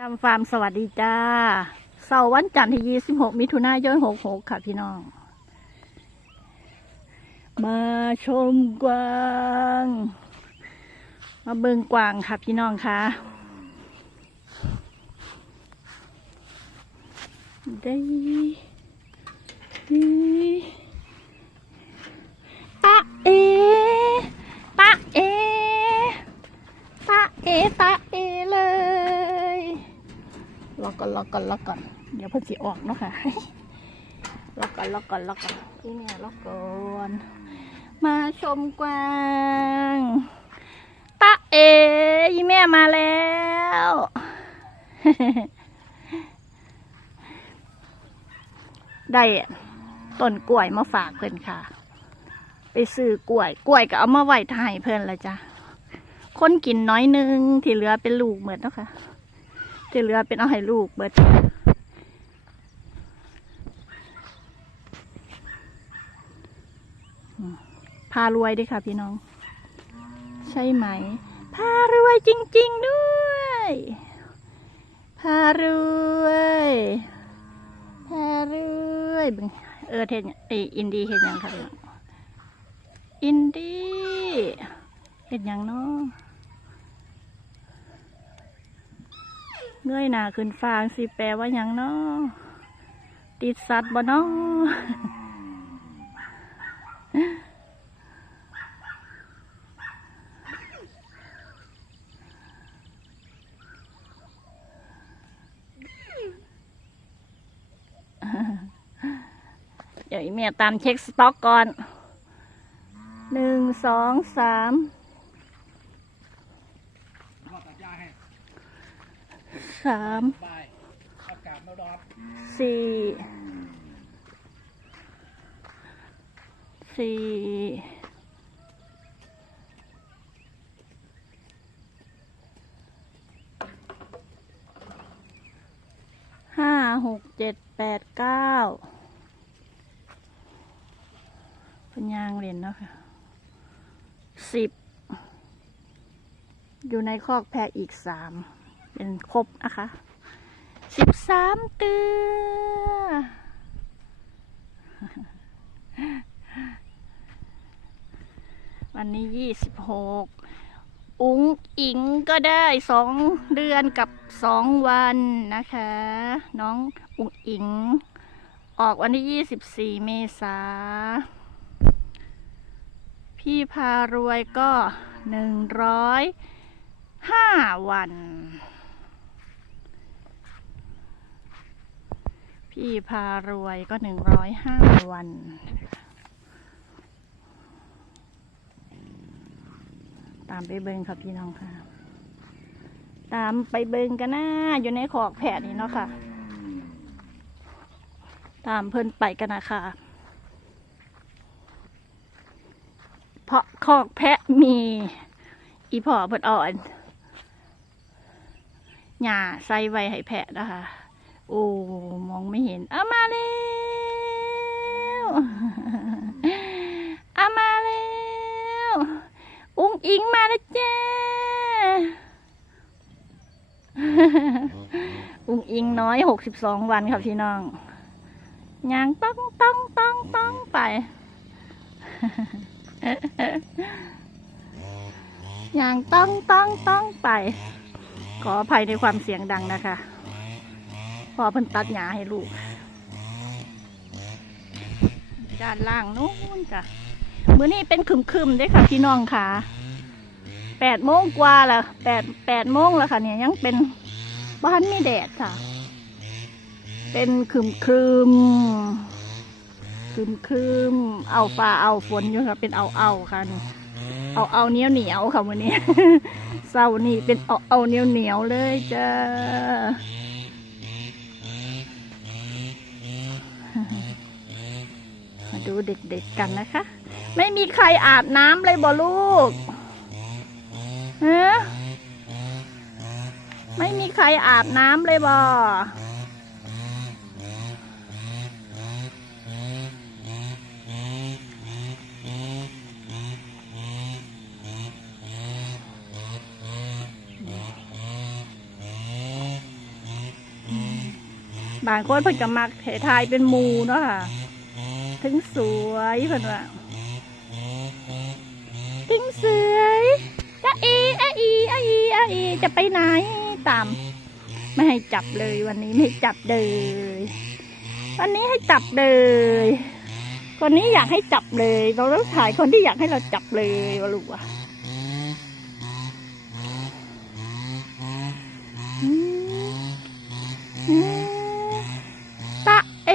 ดำฟาร์มสวัสดีจ้า เสาร์วันจันทร์ที่ 26 มิถุนายน 66 ค่ะพี่น้อง มาชมกวาง มาเบิงกวางค่ะพี่น้องคะได้ดีปะเอปะเอ ตาเอตาเอเลย ล็อกก่อนล็อกก่อนล็อกก่อนเดี๋ยวเพิ่นสิออกเนาะค่ะล็อกก่อนล็อกก่อนล็อกก่อนนี่เนี่ยล็อกก่อนมาชมกวางตาเอยี่แม่มาแล้วได้ต้นกล้วยมาฝากเพื่อนค่ะ ไปซื้อกล้วย กล้วยก็เอามาไหว้ถ่ายเพื่อนละจ้ะคนกินน้อยนึงที่เหลือเป็นลูกเหมือนเนาะค่ะ ที่เหลือเป็นเอาให้ลูกเบิดพารวยด้วยค่ะพี่น้อง ใช่ไหม พารวยจริง ๆ ด้วย พารวย พารวยเบิ่งเออเทนไออินดีเห็นยังค่ะองอินดีเห็นยังเนาะ เงยหน้าขึ้นฟางสิแปลว่ายังเนาะติดสัตว์บ่เนาะเดี๋ยวอีเมียตามเช็คสต็อกก่อนหนึ่งสองสาม รอตัดยาให้ สามสี่สี่ห้าหกเจ็ดแปดเก้าเป็นยางเรียนเนาะค่ะสิบอยู่ในคอกแพะอีกสาม เป็นครบนะคะสิบสามตัววันนี้ยี่สิบหกอุ๋งอิงก็ได้สองเดือนกับสองวันนะคะ น้องอุ๋งอิง ออกวันที่ยี่สิบสี่เมษา พี่พารวยก็หนึ่งร้อยห้าวัน พี่พารวยก็หนึ่งร้อยห้าวันตามไปเบิงค่ะพี่น้องค่ะ ตามไปเบิงกันนะอยู่ในขอกแผะนี่เนาะค่ะ ตามเพิ่นไปกันนะคะเพราะขอกแพะมี อีพอเพิ่นอ่อนหญ้าใส่ไว้ให้แพะนะคะ โอ้ ไม่เห็น เอามาแล้วเอามาแล้วอุ้งอิงมาแล้วเจ้าอุ้งอิงน้อยหกสิบสองวันครับพี่น้องยางต้องต้องต้องต้องไปยางต้องต้องต้องไป ขออภัยในความเสียงดังนะคะ พอเพิ่นตัดหญ้าให้ลูก ด้านล่างนู้นจ้ะมื้อนี้เป็นคึมๆด้อค่ะพี่น้องค่ะแปดโมงกว่าล้วแปดแปดโมงแล้วค่ะ เนี่ยยังเป็นบ้านไม่แดดค่ะ เป็นคึมคึมคึมคึมๆเอาฟ้าเอาฝนอยู่ค่ะเป็นเอาเอาค่ะนี่เอาเอาเหนียวเหนียวค่ะวันนี้เศร้านี่เป็นเอาเอาเหนียวเหนียวเลยจ้า มา ดูเด็กๆกันนะคะ ไม่มีใครอาบน้ำเลยบ่ลูกฮะไม่มีใครอาบน้ำเลยบ่บางคนเพิ่นก็มักเททายเป็นมูเนาะค่ะ ถึงสวยเพิ่นว่าถึงสวยจะเออะอีอะอีอะอีจะไปไหนตาม ไม่ให้จับเลยวันนี้ไม่ให้จับเลยวันนี้ให้จับเลยคนนี้อยากให้จับเลย เราต้องถ่ายคนที่อยากให้เราจับเลยวะลูกวะอืมอืมตะเอ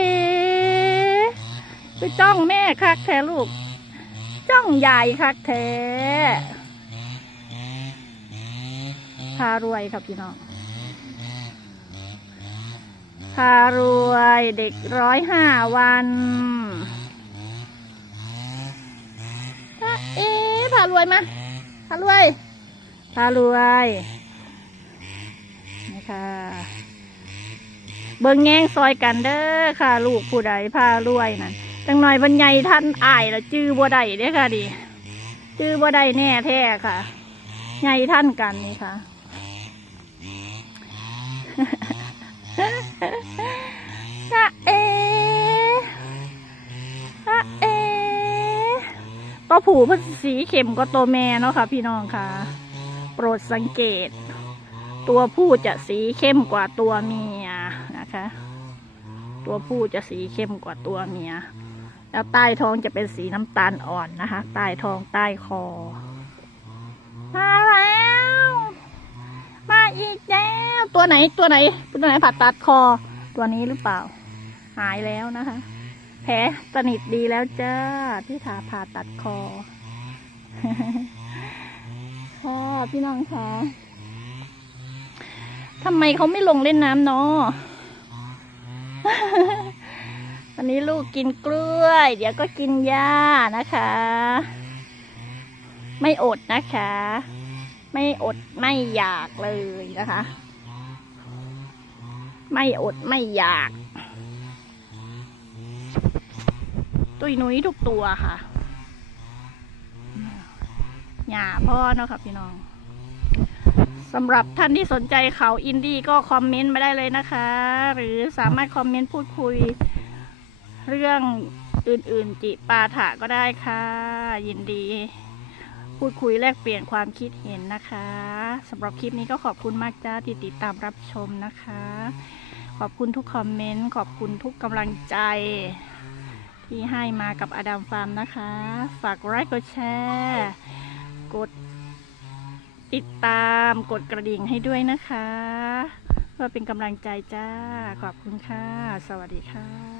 ไป จ้องแม่คักแท้ลูก จ้องยายคักแท้พารวยครับพี่น้องพารวยเด็กร้อยห้าวันเอ๊พารวยมาพารวยพารวยนี่ค่ะเบิ่งแง่งซอยกันเด้อค่ะ ลูกผู้ใดพารวยนั่น จังหน่อยบรรยายท่านอายละจื้อบ่ได้เด้อค่ะดิจื้อบ่ได้แน่แท้ค่ะใหญ่ท่านกันนี่ค่ะจะเอจะเอตัวผูเพันสีเข้มก็ตัวแม่เนาะค่ะ พี่น้องค่ะ โปรดสังเกต ตัวผู้จะสีเข้มกว่าตัวเมีย ตัวผู้จะสีเข้มกว่าตัวเมีย แล้วใต้ท้องจะเป็นสีน้ำตาลอ่อนนะคะ ใต้ท้องใต้คอ มาแล้ว มาอีกแล้ว ตัวไหนตัวไหน ตัวไหนผ่าตัดคอ ตัวนี้หรือเปล่า หายแล้วนะคะ แผลสนิทดีแล้วจ้าที่ถาผ่าตัดคอค่ะพี่น้องคะทำไมเขาไม่ลงเล่นน้ำเนาะ วันนี้ลูกกินกล้วย เดี๋ยวก็กินหญ้านะคะ ไม่อดนะคะ ไม่อดไม่อยากเลยนะคะ ไม่อดไม่อยาก ตุยนุ้ยทุกตัวค่ะหย่าพ่อเนาะค่ะพี่น้อง สำหรับท่านที่สนใจเขาอินดี้ก็คอมเมนต์มาได้เลยนะคะ หรือสามารถคอมเมนต์พูดคุย เรื่องอื่นๆจิปาถะก็ได้ค่ะ ยินดี พูดคุยแลกเปลี่ยนความคิดเห็นนะคะสำหรับคลิปนี้ก็ขอบคุณมากจ้าที่ติดตามรับชมนะคะ ขอบคุณทุกคอมเมนต์ขอบคุณทุกกำลังใจ ที่ให้มากับอดัมฟาร์มนะคะ ฝากไลค์กดแชร์ กด ติดตามกดกระดิ่งให้ด้วยนะคะเพื่อเป็นกำลังใจจ้า ขอบคุณค่ะ สวัสดีค่ะ